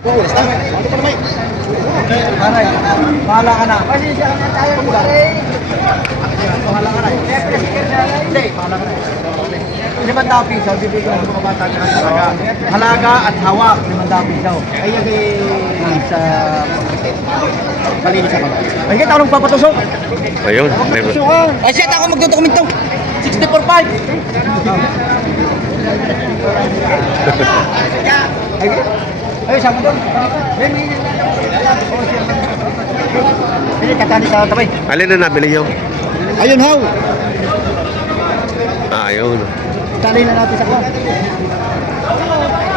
Aray, bahala ka na. Pasensya ka na tayo. Bahala ka na. Hindi, bahala ka na. 500 piso, bibigyan ko mga bata ng halaga. Halaga at hawak, 500 piso. Ay, sa malinis ako. Ay, kita ako nagpapatusok. Ayun. Ay, shit, ako magdodokumento. 64.5. Ay, sama doon. Hindi, katali sa tabay. Alin na nabili nyo? Ayun, how? Ayun. Tali na natin sa kwan.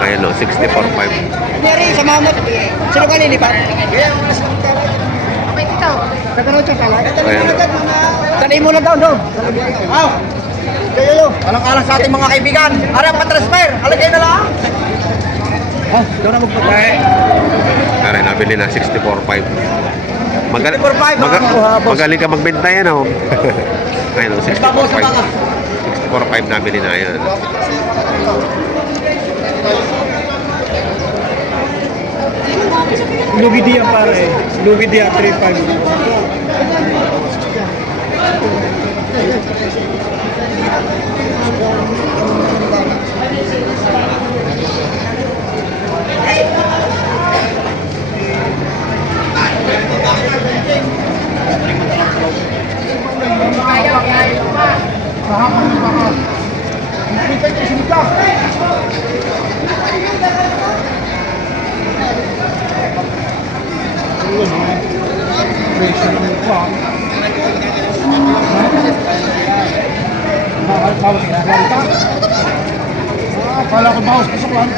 Ayan o, 64.5. Mary, sa mamot. Sino ka lilipat? Nagkaroon siya pala. Ayan o. Tali mo na daw doon. Aw! Kayo, alang-alang sa ating mga kaibigan. Arap, pa-transfer. Halagay na lang. Oh, doon na magpapay. Aray, nabili na 64.5. 64.5, Magaling ka magbenta yan o. Ayun o, 64.5. 64.5 nabili na yan. Lugidia pare. Lugidia 3.5. Kala ko bawas ko sa kwan.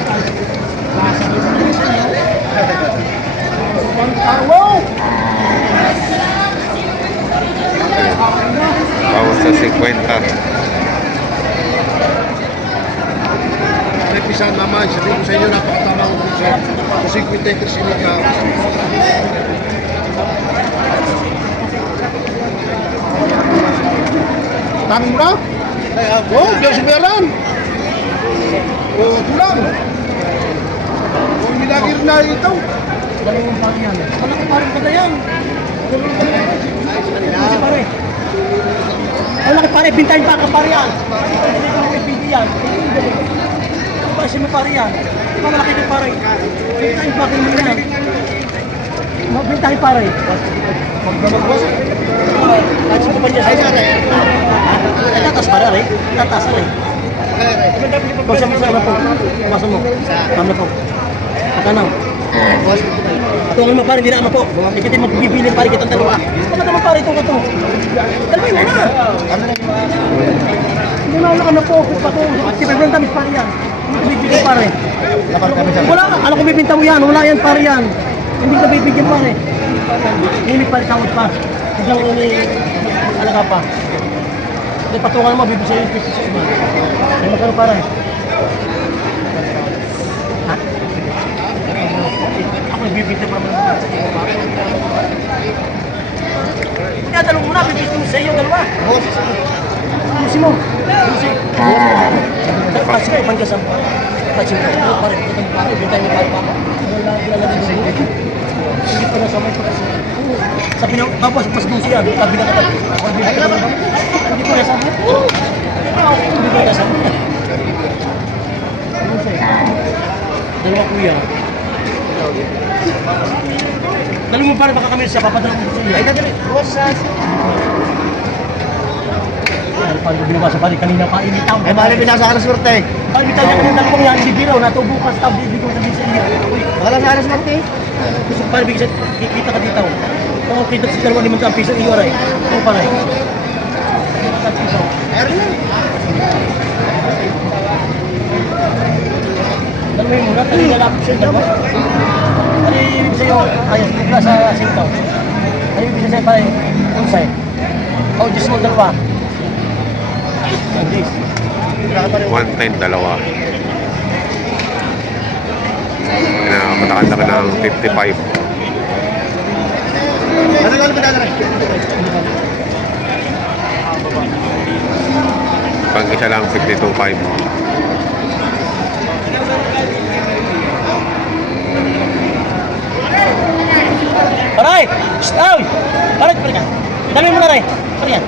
Wow! Bawas sa 50. Nagpisa naman, sabi ko sa inyo, napakatama ko sa 53 sinika. Tanong mo na? Oh, Diyos mo yan. Oh, tulang. Oh, minagir na ito. Dalawang pang yan. Walang parang ba yan? Kasi pare. Wala ka pare, bintayin pa ka pare yan. Hindi ko nakipigi yan. Kasi mo pare yan. Di ba malaki ka pare? Bintayin pa ka mo yan. Bintayin pare. Kahit sa kumpanya sa isa. Tatas pare rin. Tatas rin. Basa mo sa ano po? Basa mo. Ano po? Pagkano? Tungan mo pare, hindi na ama po. Ikiti magbibilin pare kitang dalawa. Baka naman pare ito ito. Dalawin mo na. Hindi na ano po. Si Pebron Tamis pare yan. Hindi ka bibigyan pare. Wala ka. Alam ko bibinta mo yan. Wala yan pare yan. Hindi ka bibigyan pare. Hindi pare tawad pa. Biglang alaga pa. Hindi patungan mo, bibig sa'yo yung 56 man. Ay magkano pare? Ha? Ako nagbibigyan pa naman. Tinatalong mo na, bibigyan mo sa'yo dalawa. Busi mo. Busi. Pagpasi ka, ipan ka sa pagpasi mo. Pare, pare, bintay mo pare pa. Hindi pa na sa may pagpasi. Sabi niyo, tapos mas busi yan. Sabi na kapag. Hindi ko na sabi. Hindi ko na sabi. Dalawa kuya. Dalawa mo pare, baka kami siya. Papadala ko sa iyo. Ay, nadali. Rosas. Paano binabasa pare? Kanina pa initaw. Ay, mahal binasa ka ng swerte. Initaw niya kanina dalawang yan. Bibiraw. Natubukas. Tapos bibigyan ko sa bisa iyo. Wala sa alas swerte. Gusto ko pare, bigyan kita ka dito. Kung kita sa 2,500 piso, iyo aray. Ito pare. Dalawin mo na, tali na lapis yun, dalawa. Ano yung ibig sa'yo, ayos mo sa singkaw. Ano yung ibig sa'yo, pare, unsay. O, Diyos mo, dalawa. Andis. 110 dalawa. Pinakapatakanda ka ng 55. Ano ba na? Pag isa lang 52.5. Shh, oy! Pare ka. Dali mo na rin. Pare yan.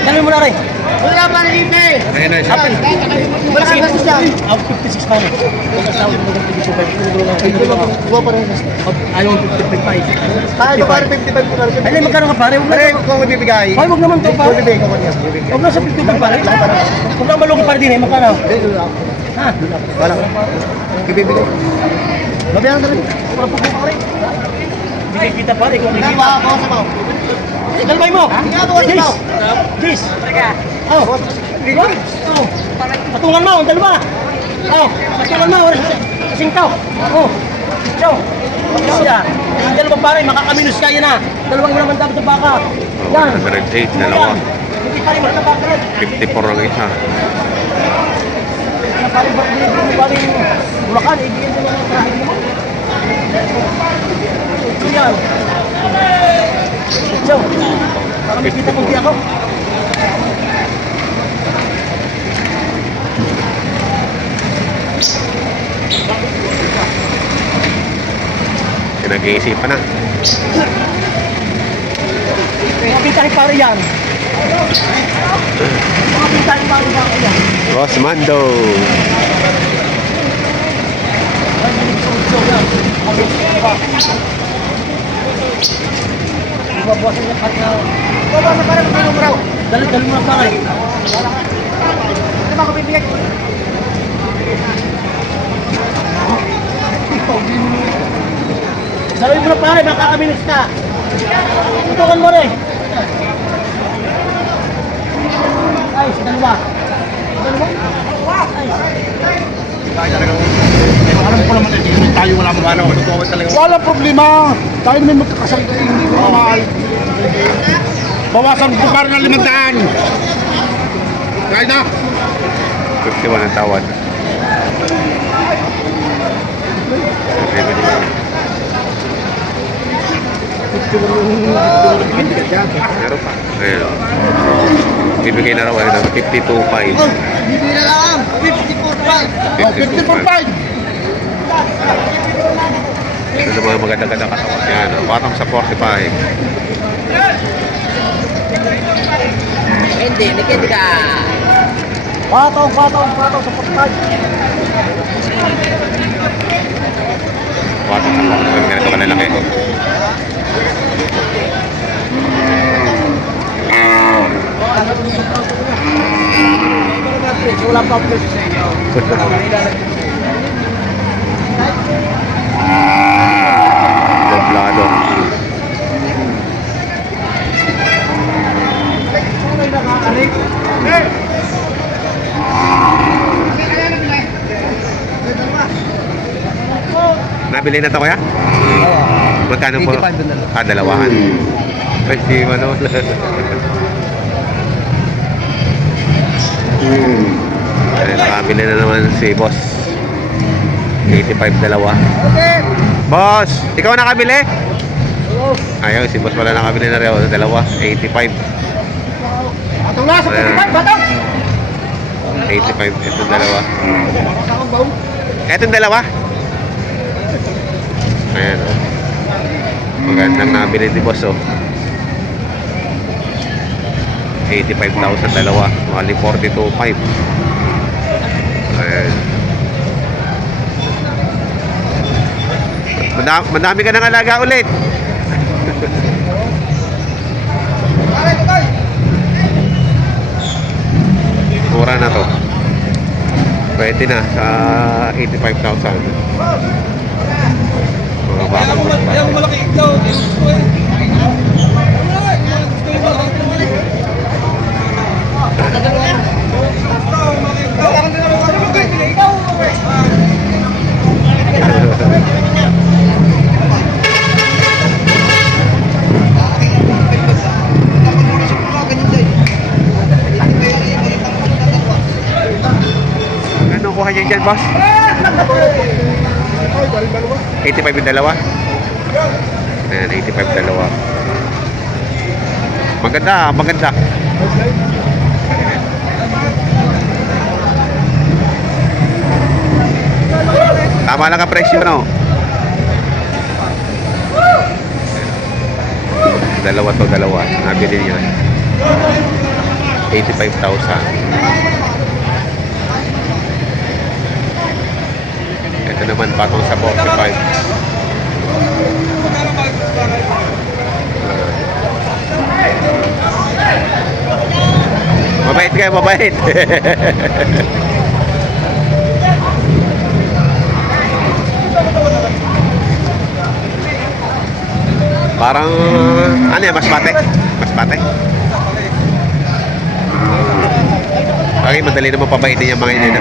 Dali mo na rin. Wala pa rin ipe! Ayan na siya. Wala ka na siya. Out 56 pa rin. Ayaw 55. Tayo pare 55 pare. Ay, magkano ka pare? Pare, kung magbibigay. Ay, wag naman to pare. Bibigay ko niya. Huwag na sa 55 pare. Huwag na malugi pare din eh. Magkano? Ha? Wala. Bibigay. Babayaran talaga. Para po pare. Bigay kita pare. Kung bigay kita. Bawas mo. Dalbay mo. Cheese. Cheese. Oh. Diba? Oh. Patungan mo. Dalawa. Oh. Patungan mo. Singkaw. Oh. Chow. Siya. Ang dalawa pare. Makakaminus ka yan ha. Dalawang naman dapat sa baka. Yan. 108, dalawa. Hindi pare. Wala na baka. 54 ang isa. Pare. Pare. Bulacan. Ibigyan mo ng trahe mo. Yan. Chow. Para makita kong di ako. Nag-iisipan na. Mga pintahin pare yan. Mga pintahin pare yan. Boss Mando. Ibabawasan niya kahit na... Ibabawasan pare kung ano bro. Dali mo na pare. Ano ba kabibigay? Dali mo na pare, makakaminis ka. Tutukan mo rin. Ay, sa dalawa. Alam ko naman tayo wala mo ano. Wala problema. Tayo naman magkakasangga hindi mo mahal. Bawasan ko para ng 500. Kaya na. 51 ang tawad. Meron pa. Ayun. Bibigay na raw ng 52.5. Bibigyan na lang. 54.5. 54.5. Ito sa mga maganda-ganda katawan. Yan, patong sa 45. Hindi, nakita ka. Patong sa pagpag. Patong sa 45. Ganito ka na lang eh. Wala pa upload sa inyo. Doblado. Nabili na to kuya? Magkano po? 85 na lang. Dalawahan. Ay, si Manol. Ay, nakabili na naman si boss. 85 dalawa. Boss, ikaw nakabili? Ayaw, si boss wala nakabili na rin. Dalawa, 85. Atong nasa 55, batang. 85, ito dalawa. Etong dalawa. Ayan, oh. Magandang nabili ni boss, oh. 85,000 dalawa. Mali 42,500. Ayan. Madami ka ng alaga ulit. Mura na to. Pwede na sa 85,000. Mga baka. Anong kuha niya dyan, boss? 85 yung dalawa? Ayan, 85 dalawa. Maganda, maganda. Tama lang ang presyo, no? Dalawa. Nabili niya. 85,000. Ito naman patong sa 45. Mabait kayo, mabait. Parang ano yan, masbate? Masbate? Okay, madali naman pabaitin yung mga inyo na.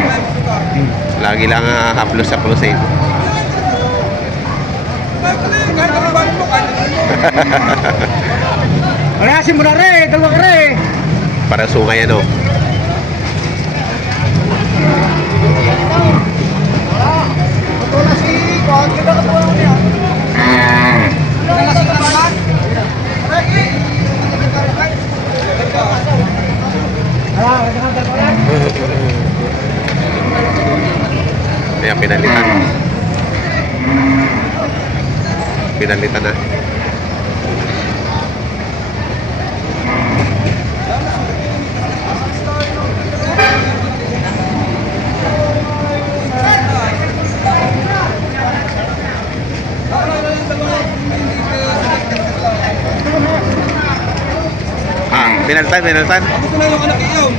Lagi lang haplos eh. Alasin mo na rin, dalawa ka rin. Para sungay ano. Ayan, pinalitan. Pinalitan na. Pinalitan. Ako na yung anak iyo.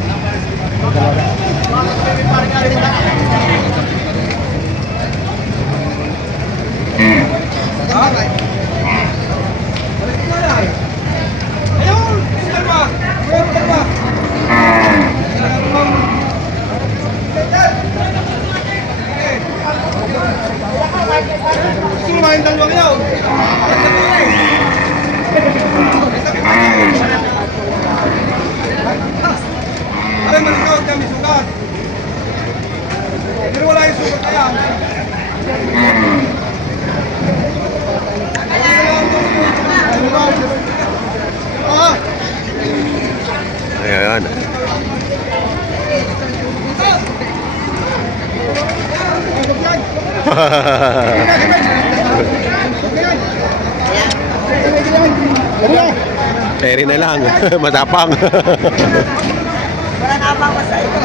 Sino ba yung dalawang yun? Ay, malikawad kami sugat. Pero wala yung sugat na yan. Ayan. Eri na lang. Matapang. Wala na pa ako sa iyo.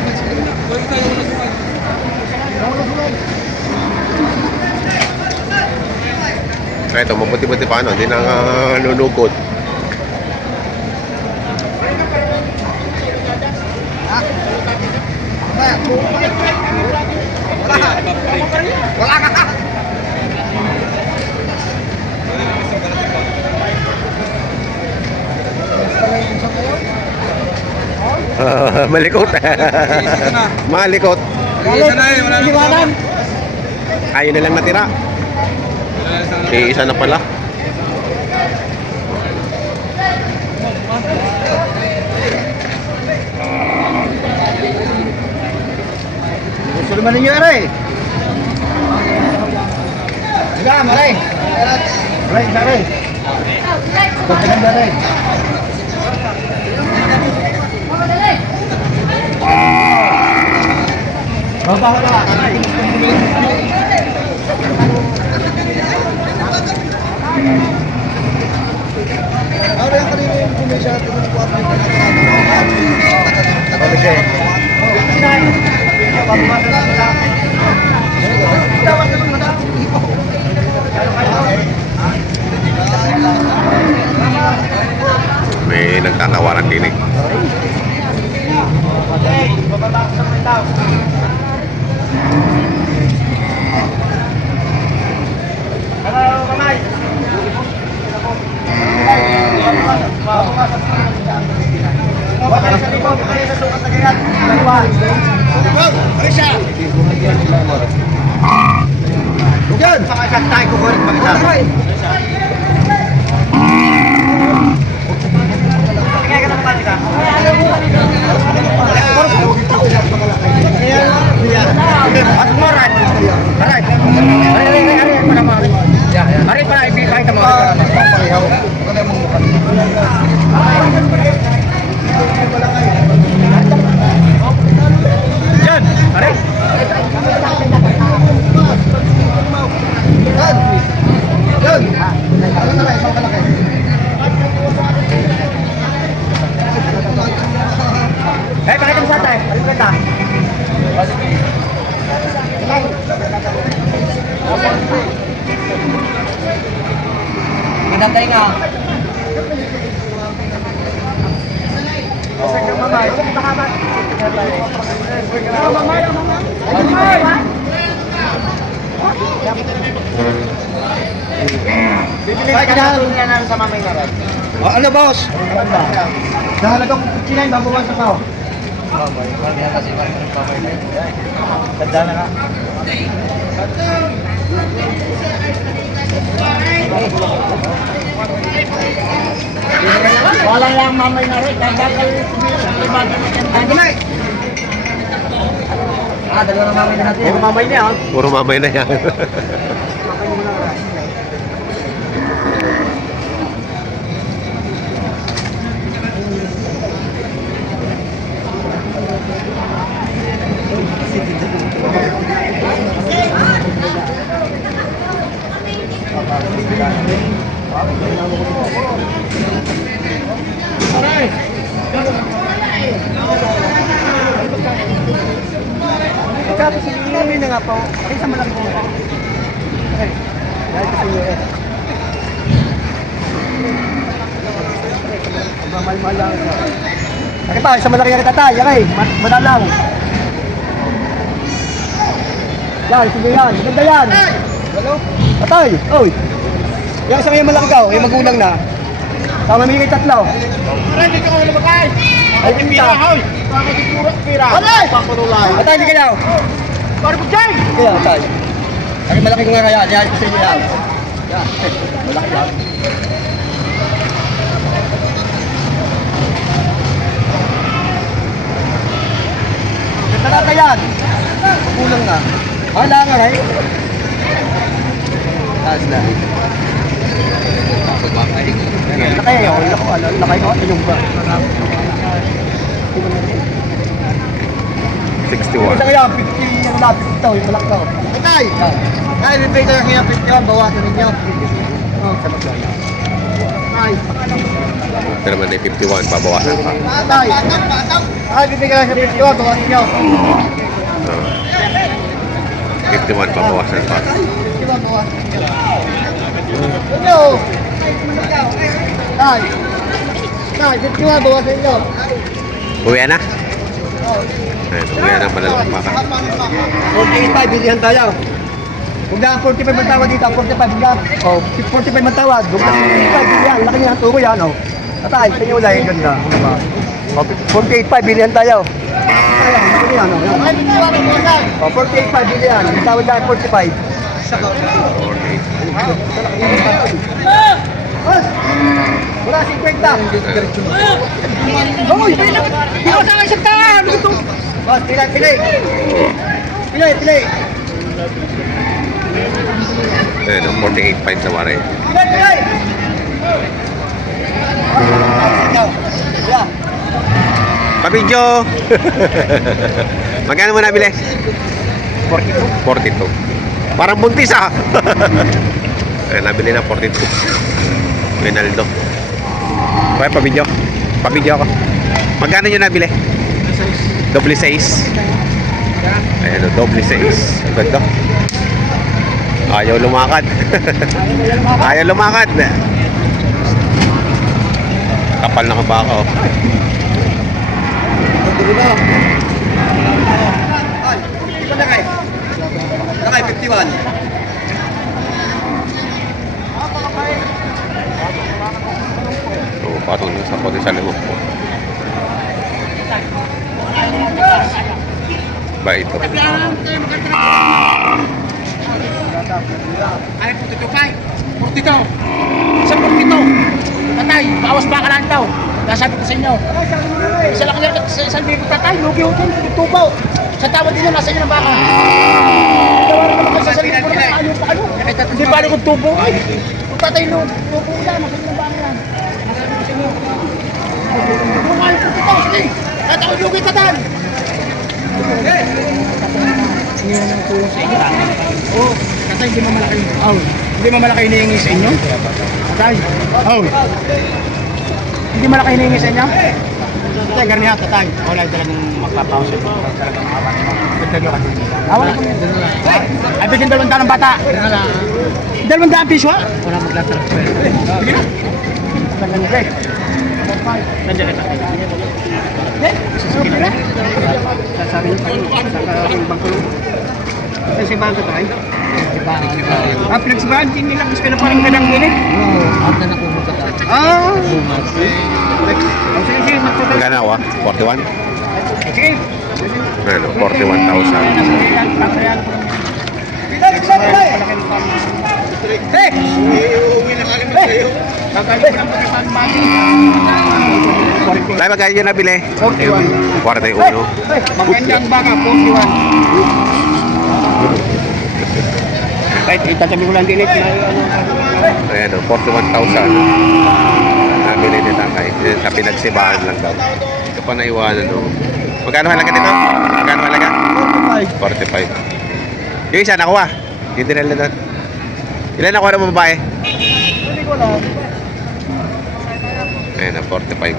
Ito, mabuti-buti pa ano. Hindi na nunugod. Wala ka. Malikot. Malikot. Isa na eh, wala na. Ayun na lang natira. Isa na pala. Gusto naman ninyo, aray. Sige, aray. Aray. Pagkaganda, aray. Bawa na. Ano yung kanina yung pumisya at pinagkuha pa yung May nagtatawaran din eh. Yan! Saka tayo kukulit mag-isa. Yan! Ano na lang, isang kalaki. Tatay nga. Bibili ka na sa mamay na rin. Ano, boss? Sa halagang kinain, babawasan ka. Ganda na nga. Wala lang mamay na rin. Kagagal. Dalawa na mamay na natin. Puro mamay niya. Puro mamay na yan. Tapos hindi na nga po. Ay, sa malaki po. Okay. Dahil kasi US. Magmamahal lang. Okay pa, sa malaki yung tatay. Okay, madalang. Yan, sige yan. Maganda yan. Tatay, oy. Yung isang yung malaki ka, yung magulang na. Tama mamigay tatlo. Aray, dito ko lumagay. Ay, pita. Bakit puro pira? Aray! Pakurulay. Tatay, hindi ka daw. Pare po dyan! Kaya, tay. Ay, malaki ko nga kaya. Diyan ko sa inyo yan. Yan. Malaki yan. Ganda na yan. Kulang na. Wala nga eh. Taas na. Nakaya yun. Nakaya ko. Yung ba? 61. Ito kaya, 50 yung lapit ito. Yung malaki ko. Patay! Ay, bibigay na kaya 51. Bawasan ninyo. Oh, sa magkano. Ay. Ito naman ay 51, babawasan pa. Patay. Ay, bibigay na siya 51. Bawasan ninyo. 51, babawasan pa. 51 bawasan ninyo. Ninyo. Tay. Tay, 51 bawasan ninyo. Uwi na? Ayun, uwi na malalaki pa ka. 45, bilihan tayo. Huwag na 45 man tawad dito, 45 bilihan. Oh, 45 man tawad. Huwag na 45 bilihan. Laki niya ang tuko yan, oh. Tatay, sa inyo ulit, ganda. Oh, 48.5 bilihan tayo. Ayan, laki niya, oh. Oh, 48.5 bilihan. Tawad tayo 45. Boss! Wala 50. Hoy! Di ko sa isang tahan! Ano ito? Boss, pilay, pilay! Pilay, pilay! Ayun, 48.5 sa waray. Pilay, pilay! Ikaw. Yeah. Pabidyo! Magkano mo nabili? 42. Parang buntis ah! Ayun, nabili na 42. Rinaldo. Okay, pabidyo. Pabidyo ako. Magkano nyo nabili? Doble 6. Ayan o, doble 6. Ang ganda. Ayaw lumakad. Ayaw lumakad. Kapal na kabaka oh. Ito na kayo. Nakay, 51. So, patong sa pote sa limok po. Ba ito? Ay, 42 kay. 42. Sa 42. Tatay, bawas ba ka lang daw? Nasabi ko sa inyo. Isa lang yan, sa isang libo tatay, lugi ho din, tubaw. Sa tawad ninyo, nasa inyo ng baka. Tawaran naman kayo sa isang libo na kayo pa kayo. Hindi ba kung tubo ay? Kung tatay, tubo yan, nasa inyo ng baka yan. Nasabi ko sa inyo. Kung kayo, 42, sige. Tatay, lugi tatay. Oh, tatay, hindi mo malaki. Oh, hindi mo malaki hinihingi sa inyo? Tatay. Oh. Hindi malaki hinihingi sa inyo? Tatay, ganyan tatay. Wala talagang magpapaw sa inyo. Talagang awan mo. lagyan ka. Wala ko yun. Ay, bigyan 200 ng bata. 200 piso ha? Wala maglatransfer. Sige na. Nandiyan ka eh. Nandiyan ka. Sige na. Sasabi niyo sa bangko. Kasi bangko tayo. Pinagsibahan, hindi lang kasi na parang ganang gini. Sige, Magkano ako? 41? sige. Ano, 41,000. Hey! Uuwi na kami sa'yo. Kakalit ng pagkakang Dahil magkano yun nabili? 41. 41. Magandang baka, 41. Kahit itasabi ko lang din ito na Ayan o, 41,000. Nabili ni Tatay. Yan, sa pinagsibahan lang daw. Ito pa naiwanan o. Magkano halaga nito? Magkano halaga? 45. Yung isa nakuha. Yung dinala doon. Ilan nakuha ng babae? Hindi ko lang. Ayan, 45.